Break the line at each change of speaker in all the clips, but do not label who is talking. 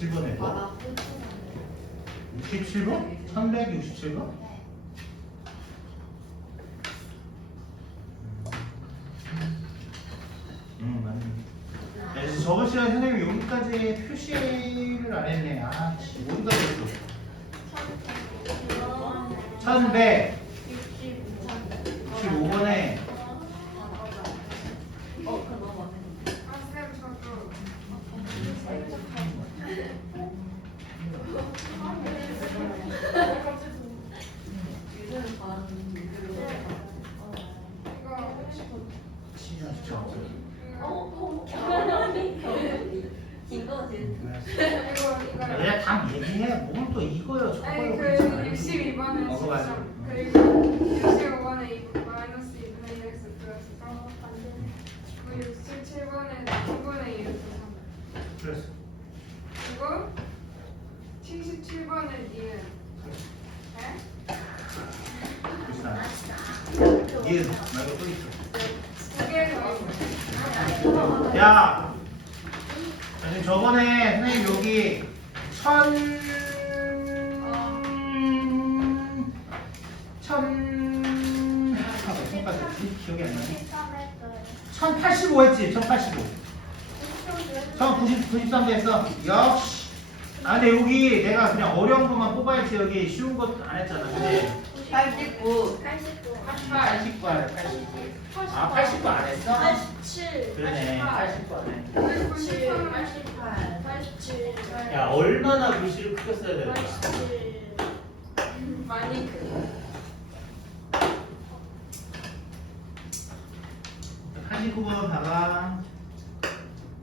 67번에서
아,
67번? 367번? 음. 맞네. 그래서 저번 시간에 선생님이 여기까지 표시를 안 했네. 아 씨, 어디다 했어? 1100 65번에
어, 그거 너무 많네.
아쌤 저도
요즘 반
이거
시간 수정
어, 긴거 제일
이거 이거
그냥 다 얘기해 뭘 또 이거요 저거요
아니 그
그러잖아.
62번은
어, 그거 맞아.
13
응.
그리고 65번에 2 마이너스 2분의 1x 플러스 3 그리고 67번에 2분의 2x 3
그랬어
그리고 77번에 니은 네?
비슷하네 얘 말고 또 있어
두개더
야 아니 저번에 선생님 여기 천... 천... 아, 몇 번까지 했지? 기억이 안 나네 1085 했지 1085 1090, 93도 했어 역시 아 근데 여기 내가 그냥 어려운 것만 뽑아야지 여기 쉬운 것안 했잖아 그지?
89
89안 해, 89 아 89 안 했어?
87,
그러네 89안 해.
97,
88, 87,
야 얼마나 글씨를 크게 써야 되나
87.
많이 크
89번 봐봐.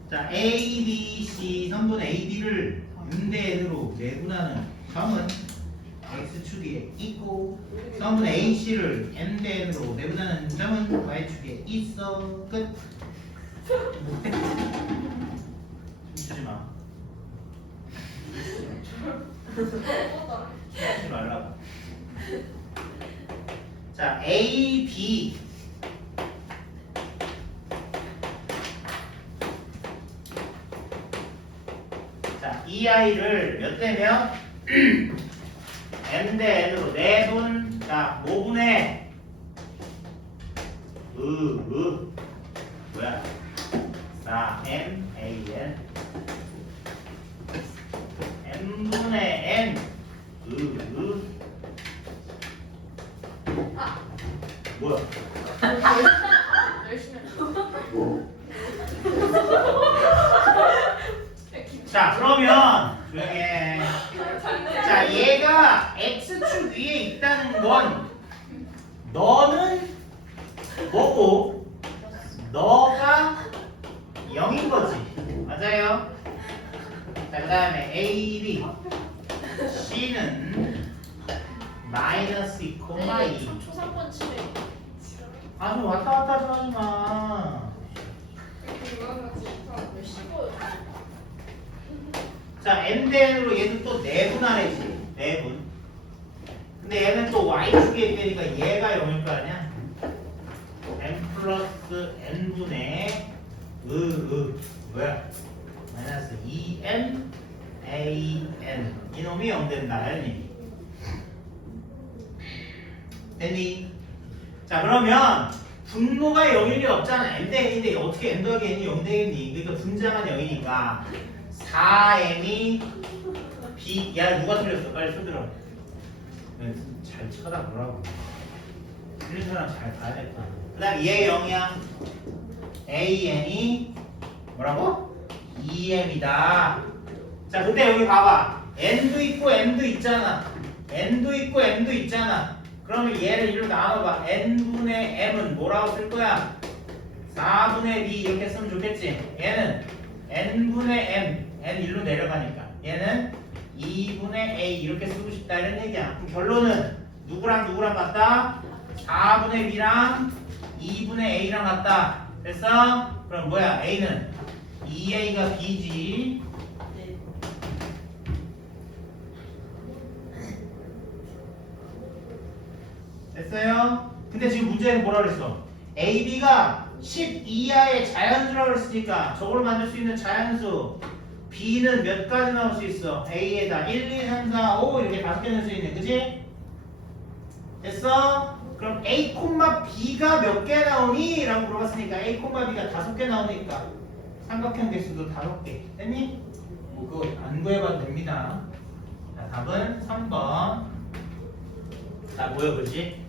자, A, B, C 성분 A, B를 윤대 N으로 내분하는 점은 X축에 있고 성분 A, C를 N대 N으로 내분하는 점은 Y축에 있어. 끝. 주지 마. 하지 말라고. 자, A, B 자, 이 아이를 몇 대면 대 n으로 내분 자, 5분의 으, 으 뭐야? 4n a n n분의 n 으, 으 뭐야?
열심히
자, 그러면 조용히 해. 자, 얘가 x축 위에 있다는 건 너는 뭐고 너가 0인 거지. 맞아요? 자, 그 다음에 A, B, C는 마이너스 2, 2.
초상권 치매.
아, 좀 왔다 갔다 좀 하지 마. 자, n 대 n으로 얘는 또 내분하래지. 내분. 근데 얘는 또 y축에 있으니까 얘가 0일 거 아니야? n 플러스 n분의 으, 으. 뭐야? 마이너스 2n a n. 이놈이 0 된다. 이런 얘기. 됐니? 자, 그러면 분모가 0일 리 없잖아. n 대 n인데 어떻게 n 더하기 n이 0 되겠니? 그러니까 분자만 0이니까 4n이 b 야 누가 틀렸어? 빨리 손들어. 네, 잘 쳐다보라고. 틀린 사람 잘 봐야겠다. 그 다음 얘 0이야. an이 뭐라고? 2m이다. 자, 근데 여기 봐봐. n도 있고 m도 있잖아. n도 있고 m도 있잖아. 그러면 얘를 이렇게 나눠봐. n분의 m은 뭐라고 쓸 거야? 4분의 b 이렇게 쓰면 좋겠지. 얘는 n분의 m, n 일로 내려가니까. 얘는 2분의 a 이렇게 쓰고 싶다 이런 얘기야. 그럼 결론은 누구랑 누구랑 같다? 4분의 b랑 2분의 a랑 같다. 됐어? 그럼 뭐야? a는 2a가 b지.
네.
됐어요? 근데 지금 문제는 뭐라 그랬어? AB가 10 이하의 자연수라고 그랬으니까 저걸 만들 수 있는 자연수 B는 몇 가지 나올 수 있어? A에다 1, 2, 3, 4, 5 이렇게 다섯 개 넣을 수 있네. 그지? 됐어? 그럼 A, B가 몇 개 나오니? 라고 물어봤으니까 A, B가 다섯 개 나오니까 삼각형 개수도 다섯 개. 됐니? 뭐 그거 안 구해봐도 됩니다. 자, 답은 3번. 다 보여, 그지?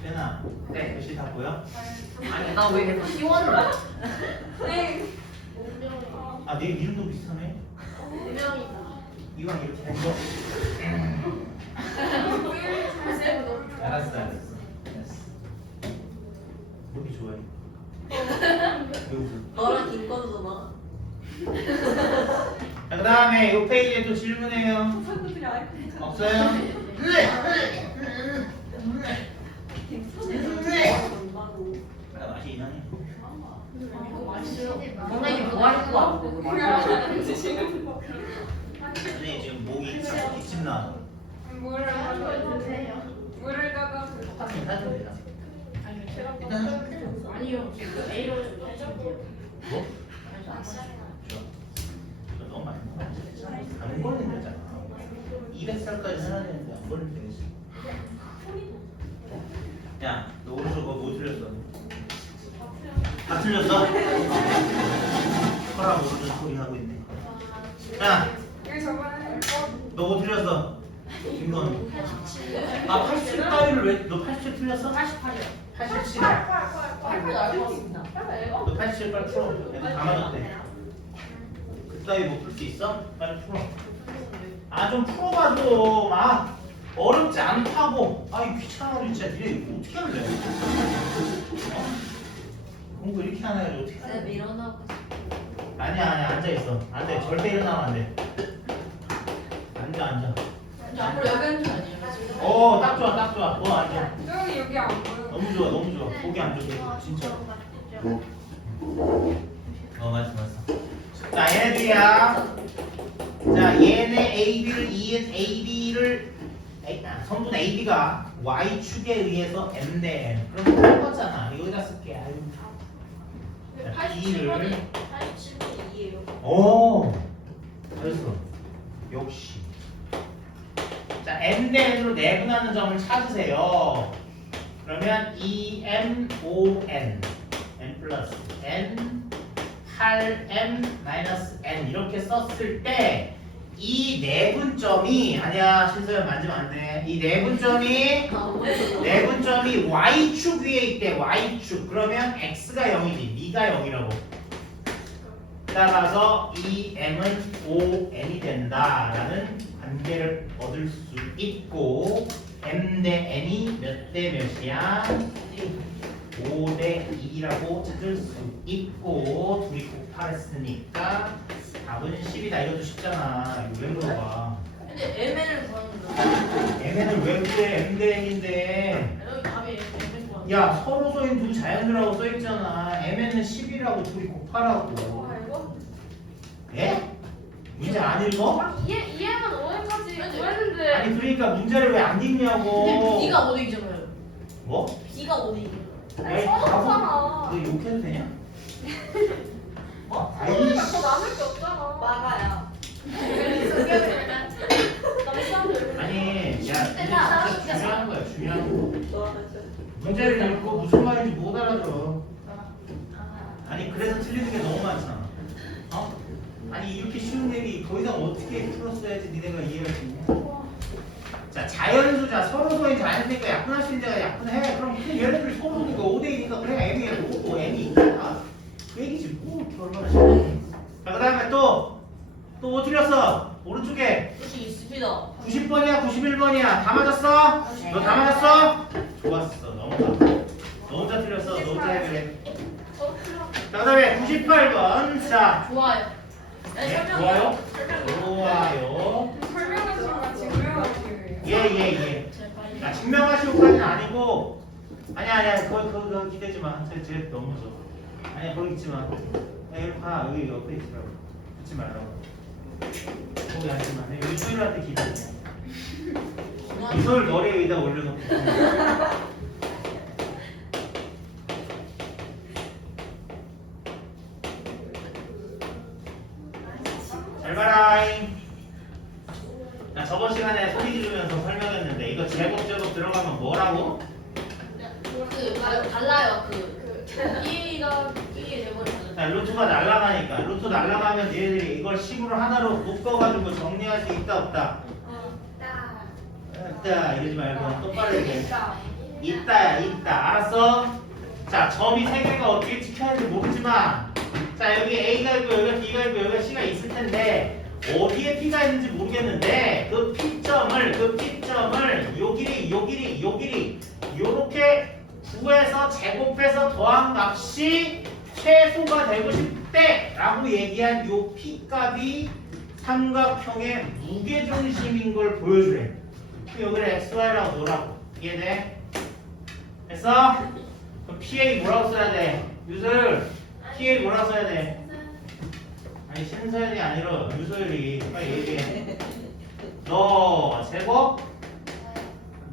세나, 네, 글씨 다 보여?
아니 나왜 이렇게 시원을
네.
운명이.
아, 내 이름도 비슷하네. 이왕 이렇게 된 거. 알았어, 알았어. 알았어. 목이 좋아해.
너랑 긴 거잖아
자, 그 다음에 이 페이지에 또 질문해요.
친구들이 있잖아
없어요? 아, 맛이 이상해.
뭔가 이게 뭐할 거 같고
선생님 지금 목이 자꾸 기침 나.
물을
하는.
물을
똑같은 사진 내가. 일단
아니요, 지금 A로 해줄게요.
뭐? 저, 저 너무 많이 먹었지. 안 걸리면 되잖아. 200살까지 살아야 되는데 안 걸리면 되겠지. 야, 너 오른쪽 거뭐 틀렸어? 다 틀렸어? 숟가락 오른쪽 소리 하고 있네. 야? 너 뭐 틀렸어? 김건. 아, 87 따위를 왜? 너 87 틀렸어?
88이요
87.
팔팔 나을 것 같습니다
너87 빨리 풀어. 애들 다 맞았대. 그 따위 못 풀 수 있어? 빨리 풀어. 아, 좀 풀어봐줘. 아, 어렵지 않다고. 아이, 귀찮아, 진짜. 니네 어떻게 할래? 어? 공부 이렇게 하나 해도 어떻게
쌤
할래?
일어나고
아니야, 아니야. 앉아 있어. 안 돼. 절대 일어나면 안 돼. 앉아, 앉아.
앞으로 여기 앉으면 아니에요
어, 딱 좋아, 딱 좋아. 어, 앉아.
저기 여기 안 보여
너무 좋아, 너무 좋아. 보기 안 좋게. 진짜. 어, 맞어, 맞어. 자, 얘네들이야. 자, 얘네 AB를, EN AB를, 아, 성분 AB가 Y축에 의해서 M 대 N. 그럼 할 거잖아. 여기다 쓸게. 아유. 자, B를.
87번이 87번이 2예요.
오, 잘했어. 역시. 자, M 대 N으로 내분하는 점을 찾으세요. 그러면 E M O N, N 플러스 N 8M 마이너스 N 이렇게 썼을 때 이 내분점이 아니야 신서연 만지면 안 돼. 이 내분점이 내분점이 y축 위에 있대 y축 그러면 x가 0이지 b가 0이라고 따라서 이 m은 5n이 된다라는 관계를 얻을 수 있고 m 대 n이 몇 대 몇이야? 5 대 2라고 찾을 수 있고 둘이 곱하랬으니까 답은 10이다. 이것도 쉽잖아. 이거 왜 물어봐?
근데 MN을 구하는
mn을 왜 그래 m 대 n인데.
여기 답이.
야. 서로 소인 두 자연수라고 써있잖아. Mn은 10이라고 둘이 곱하라고.
아 이거?
예? 문제 안 읽어?
아 이해 이해만 오해까지 구했는데
아니 그러니까 문제를 왜안 읽냐고
근데 B가 5대 이잖아요
뭐?
B가 5대 이잖아요
에이,
써놓잖아.
너 욕해도 되냐?
뭐?
아이
그러니까 더 남을 게 없잖아
막아야
아니 야 근데
나
진짜 중요한 거야 중요한 거
너
문제를 읽고 무슨 말인지 못 알아들어 아니 그래서 틀리는 게 너무 많잖아 어? 아니 이렇게 쉬운 얘기 더 이상 어떻게 풀었어야지 니네가 이해가 되냐? 자 자연수자 서로 소인 자연수니까 약분할 수 있는 데가 약분해. 그럼 그냥 얘네들 서로니까 5대2니까 그래 M이 5고 M이 있잖아 그 얘기지 뭐 이렇게 얼마나 쉽니 자그 다음에 또 또 뭐 틀렸어? 오른쪽에
뜻이 있습니다
90번이야 91번이야? 다 맞았어? 너 다 맞았어? 좋았어. 너 혼자. 너 혼자 틀렸어. 너 혼자 해결해. 자 그다음에 98번. 자
좋아요.
예,
네, 설명
좋아요? 좋아요.
설명하시면 증명하시래요
예예예.
제발.
아, 증명하시고까지는 아니고 아니야 아니야 그거 그거, 그거 기대지 마. 쟤, 쟤 너무 져 아니야 거기 있지 마. 야, 여기 봐 여기 옆에 있으라고. 붙지 말라고. 거기 앉지 마 여기 소율한테 기대 이소율 머리 위에다 올려놓고 따라잉. 자, 저번 시간에 소리 지르면서 설명했는데 이거 제목 제목 들어가면 뭐라고?
그 달라요 그 끼가 끼게 돼버렸어요.
자, 루트가 날라가니까 루트 날라가면 얘들이 이걸 식으로 하나로 묶어가지고 정리할 수 있다 없다. 없다 이러지 말고 똑바로 얘기해. 있다야 있다 알았어? 자 점이 세 개가 어떻게 찍혀야 하는지 모르지만 자 여기 A가 있고 여기 B가 있고 여기 C가 있을 텐데 어디에 P가 있는지 모르겠는데 그 P점을 그 P점을 요 길이 요 길이 요 길이 요렇게 구해서 제곱해서 더한 값이 최소가 되고 싶대 라고 얘기한 요 P값이 삼각형의 무게중심인 걸 보여주래 여기를 XY라고 놓으라고 이해돼? 됐어? 그럼 PA 뭐라고 써야 돼? 유소율 PA 뭐라고 써야 돼? 아니 신서연이 아니라 유소율이 빨리 얘기해. 너 제곱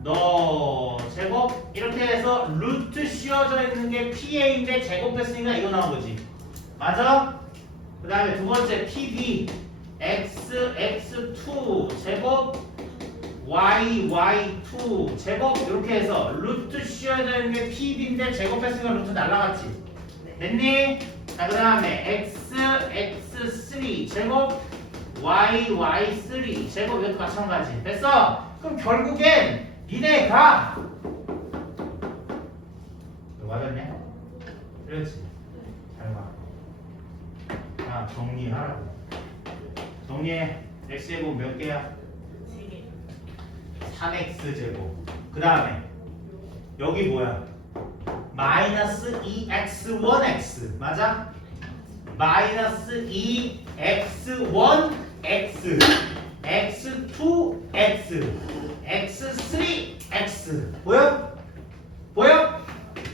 너 제곱 이렇게 해서 루트 씌워져 있는 게 PA인데 제곱했으니까 이거 나온 거지. 맞아? 그 다음에 두 번째 PB X X2 제곱? Y y2 제곱? 이렇게 해서 루트 씌워져 있는 게 PB인데 제곱했으니까 루트 날라갔지. 됐니? 자, 그 다음에 x, x3 제곱, y, y3 제곱 이것도 마찬가지. 됐어? 그럼 결국엔 니네가 이거 맞았네? 그렇지. 잘 봐. 자, 정리하라고. 정리해. x제곱 몇 개야? 3x 제곱. 그 다음에 여기 뭐야? 마이너스 2x1x 맞아? 마이너스 2x1x x2x x3x 보여? 보여?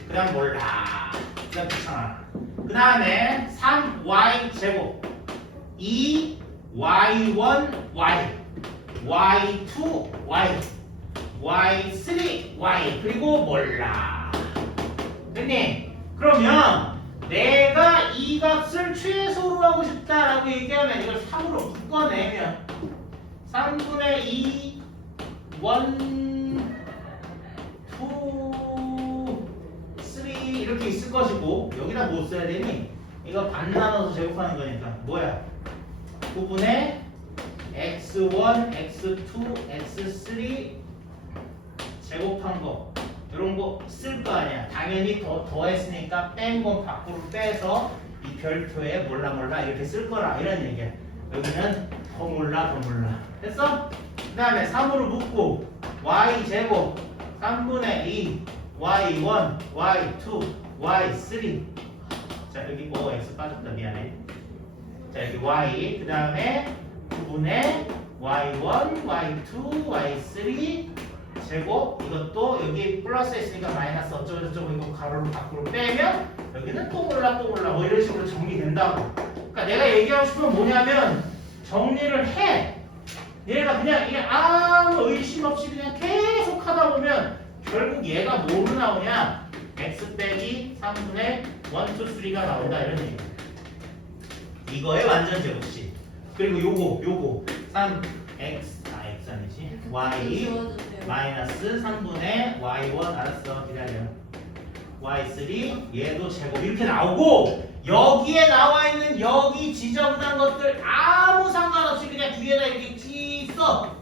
그 다음 몰라 그 다음 귀찮아 그 다음에 3y 제곱 2y1y y2y y3y 그리고 몰라 됐니? 그러면 내가 이 값을 최소로 하고 싶다라고 얘기하면 이걸 3으로 묶어내면 3분의 2 1 2 3 이렇게 있을 것이고 여기다 뭐 써야 되니? 이거 반 나눠서 제곱하는 거니까 뭐야? 9분의 x1, x2, x3 제곱한 거 이런 거 쓸 거 아니야. 당연히 더 더했으니까 뺀 건 밖으로 빼서 이 별표에 몰라 몰라 이렇게 쓸 거라 이런 얘기야. 여기는 더 몰라 더 몰라. 됐어? 그 다음에 3으로 묶고 y 제곱 3분의 2 y1, y2, y3 자 여기 뭐 x 빠졌다 미안해. 자 여기 y 그 다음에 9분의 y1, y2, y3 제곱 이것도 여기 플러스 있으니까 마이너스 어쩌고 저쩌고 이거 가로로 밖으로 빼면 여기는 또 몰라 또 몰라. 뭐 이런 식으로 정리된다고. 그러니까 내가 얘기하고 싶은 건 뭐냐면 정리를 해. 얘가 그냥 이게 아무 의심 없이 그냥 계속 하다 보면 결국 얘가 뭐로 나오냐? X 빼기 3분의 1, 2, 3가 나온다. 이런 얘기 이거의 완전 제곱식 그리고 요거 요거. 3x 아 x 아니지? y. 마이너스 3분의 y1 알았어. 기다려. y3 얘도 제곱. 이렇게 나오고 여기에 나와 있는 여기 지정한 것들 아무 상관없이 그냥 뒤에다 이렇게 찌써.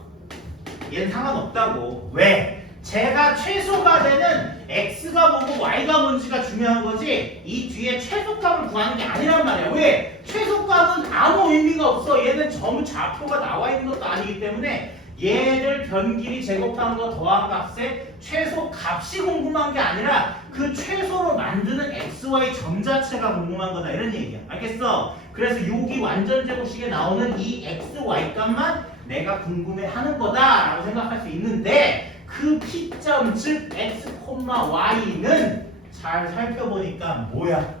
얘는 상관없다고. 왜? 제가 최소가 되는 x가 뭐고 y가 뭔지가 중요한 거지 이 뒤에 최소값을 구하는 게 아니란 말이야. 왜? 최소값은 아무 의미가 없어. 얘는 전부 좌표가 나와 있는 것도 아니기 때문에 얘를 변길이 제곱한 거 더한 값의 최소 값이 궁금한 게 아니라 그 최소로 만드는 xy 점 자체가 궁금한 거다 이런 얘기야 알겠어? 그래서 여기 완전 제곱식에 나오는 이 xy 값만 내가 궁금해 하는 거다 라고 생각할 수 있는데 그 p점 즉 x, y는 잘 살펴보니까 뭐야?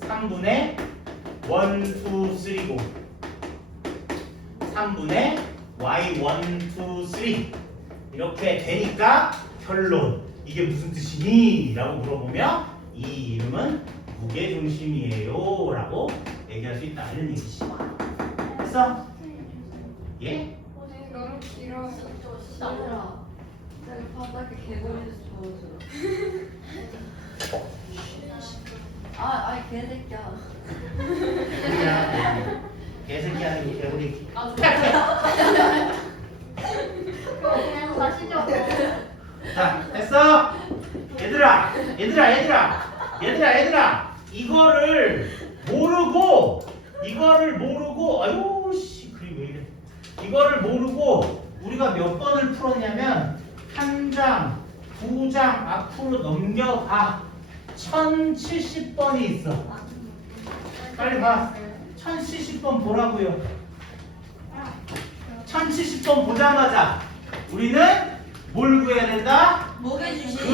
3분의 1, 2, 3고 3분의 y1, 2, 3 이렇게 되니까 결론 이게 무슨 뜻이니? 라고 물어보면 이 이름은 무게중심이에요 라고 얘기할 수 있다 이런 얘기지 됐어? 예?
너무 길어서
나오라.
바닥에 개구리 저어줘. 아, 아이 개새끼야.
개새끼 아니고 개구리.
아 좋아.
그냥 가시죠.
자, 됐어? 얘들아, 얘들아, 얘들아, 얘들아, 얘들아, 이거를 모르고, 이거를 모르고, 아유, 씨, 그림 왜 이래? 이거를 모르고 우리가 몇 번을 풀었냐면 한 장, 두 장 앞으로 넘겨가 1070번이 있어. 빨리 봐. 1070번 보라고요. 1070번 보자마자 우리는 뭘 구해야 된다?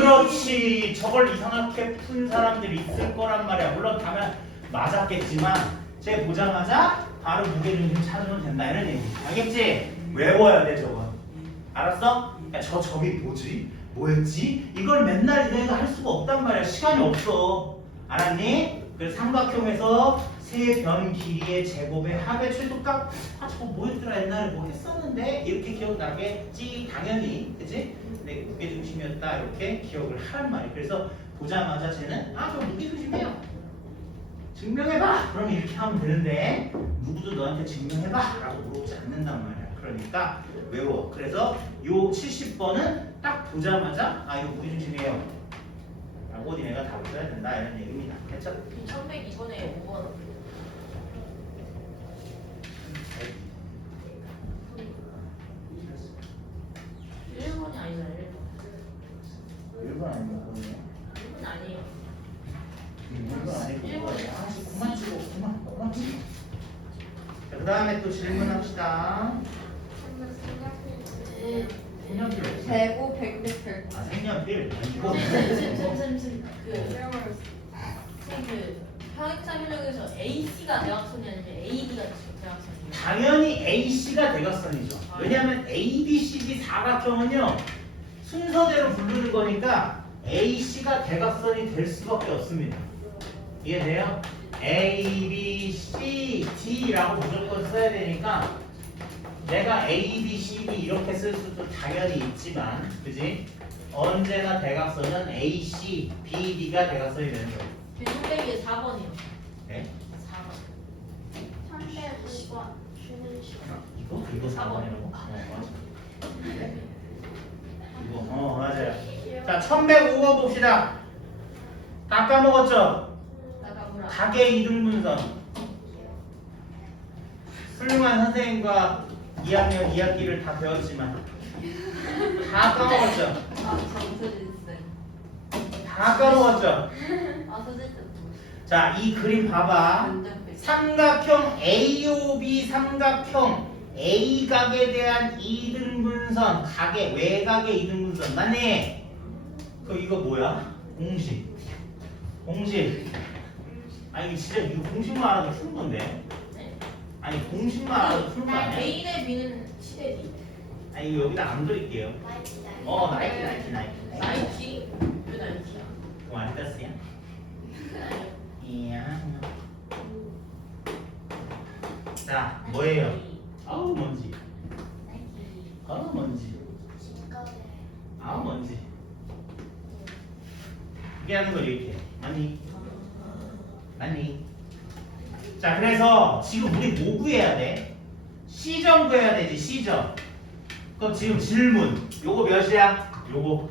그렇지. 저걸 이상하게 푼 사람들이 있을 거란 말이야. 물론 다면 맞았겠지만 쟤 보자마자 바로 무게중심 찾으면 된다 이런 얘기. 알겠지? 외워야 돼 저거. 알았어? 야, 저 점이 뭐지? 뭐였지? 이걸 맨날 내가 할 수가 없단 말이야. 시간이 없어. 알았니? 그래서 삼각형에서 세 변 길이의 제곱의 합의 최소값. 아 저거 뭐였더라 옛날에 뭐 했었는데? 이렇게 기억나겠지 당연히. 그치? 내 무게중심이었다. 이렇게 기억을 하란 말이야 그래서 보자마자 쟤는 아 저 무게중심이에요. 증명해봐. 그럼 이렇게 하면 되는데 누구도 너한테 증명해봐. 라고 물어보지 않는단 말이야. 그러니까 외워. 그래서 요 70번은 딱 보자마자 아 이거 무게중심이에요. 라고 니네가 답을 써야 된다. 이런 얘기입니다. 됐죠?
1102번에 5번. 1번이 아니잖아 1번.
1번 아니면 뭐예요?
1번 아니에요.
1번 아니고 뭐예요? 아, 그만 치고 그만 그만 치고 자, 그 다음에 또 질문합시다
생각해.
생년필?
배고 백백백.
아 생년필 이거
쌤쌤쌤쌤 그
외워요.
그 평행사 현역에서 AC가 대각선이 아니면 AB가 대각선이에요.
당연히 AC가 대각선이죠 왜냐하면 ABCD 사각형은요 순서대로 부르는 거니까 AC가 대각선이 될 수밖에 없습니다 이해돼요? A, B, C, D라고 무조건 써야 되니까 내가 A, B, C, D 이렇게 쓸 수도 당연히 있지만 그지? 언제나 대각선은 A, C, B, D가 대각선이 되는 거예요
빈백이 4번이요.
네?
4번.
350번 쉬는 시간.
이거? 이거 4번이라고? 어 맞아 어 맞아요 자 1105번 봅시다 다 까먹었죠? 각의 이등분선 훌륭한 선생님과 2학년 2학기를 다 배웠지만 다 까먹었죠? 다 까먹었죠? 자이 그림 봐봐. 삼각형 AOB 삼각형 A각에 대한 이등 분선 각의 외각의 이등 분선 맞니? 그 이거 뭐야? 공식 공식 아니 이거 진짜 이거 공식만 알아도 푸는 건데
네.
아니 공식만 알아도 푸는 거 아니야?
A대 B는 시대지.
아니 이거 여기다 안 그릴게요 어 나이키 나이키 나이키
나이키? 왜 나이키야?
완더스야? 이야 자 뭐예요? 아우 먼지 아우 먼지 아우 먼지 이게 하는 거 이렇게 맞니? 맞니? 자 그래서 지금 우리 뭐 구해야 돼? C점 구해야 되지 C점 그럼 지금 질문 요거 몇이야? 요거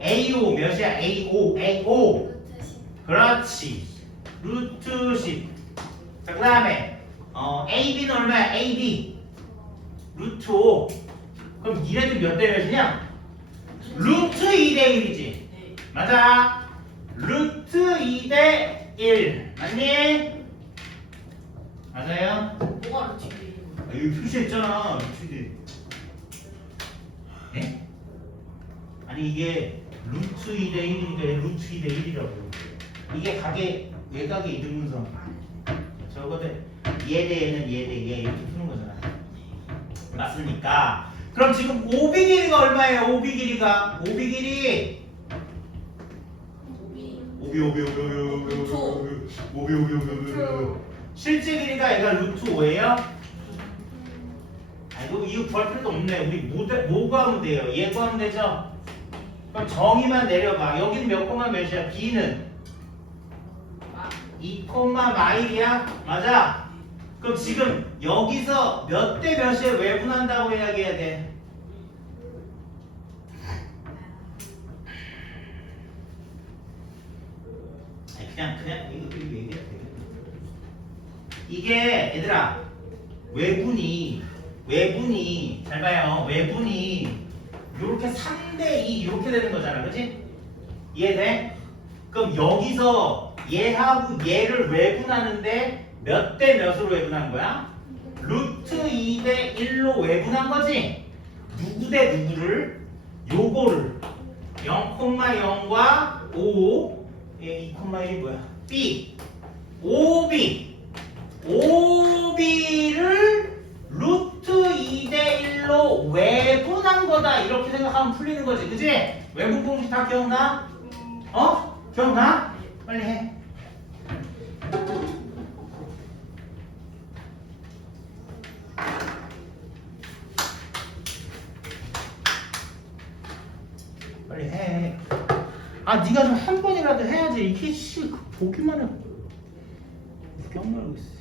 A5 몇이야? A5 A5 그렇지 루트 10 자, 그 다음에 어, AB는 얼마야? AB 루트 5 그럼 니네들 몇대 몇이냐? 루트 2대 1이지
네.
맞아 루트 2대 1 맞니? 맞아요?
뭐가 루트 1이에요?
아, 여기 표시했잖아 루트 2대 네? 아니 이게 루트 2대 1이니까 루트 2대 1이라고 이게 각의 외각의 이등분선 저거들 얘 대 얘는 얘 대 얘 이렇게 푸는 거잖아 맞습니까? 그럼 지금 OB 길이가 얼마예요? OB 길이가 OB 길이
오비.
오비 오비 오비 오비 오비 오비 오비 오비 오비 오비 오비 실제 길이가 얘가 루트 5예요? 알고 그 이거 구할 필요도 없네. 우리 뭐, 대- 뭐 구하면 돼요? 얘 구하면 되죠? 그럼 정의만 내려봐. 여기는 몇 콤마 몇이야? B는
아,
2 콤마 마일이야? 맞아? 그럼 지금 여기서 몇 대 몇에 외분한다고 이야기해야 돼? 그냥 그냥 이거 이거 얘기해도 되겠다. 이게 얘들아 외분이 외분이 잘 봐요 외분이 요렇게 3대 2 이렇게 되는 거잖아 그지? 이해돼? 그럼 여기서 얘하고 얘를 외분하는데 몇 대 몇으로 외분한 거야? 루트 2 대 1로 외분한 거지? 누구 대 누구를? 요거를 0,0과 5얘 2,1이 뭐야? B 5B 5B를 루트 2 대 1로 외분한 거다 이렇게 생각하면 풀리는 거지 그지? 외분 공식 다 기억나? 어? 기억나? 빨리 해 빨리 해. 아, 네가 좀 한 번이라도 해야지. 이게 씨그 보기만 해. 구경 말고 있어.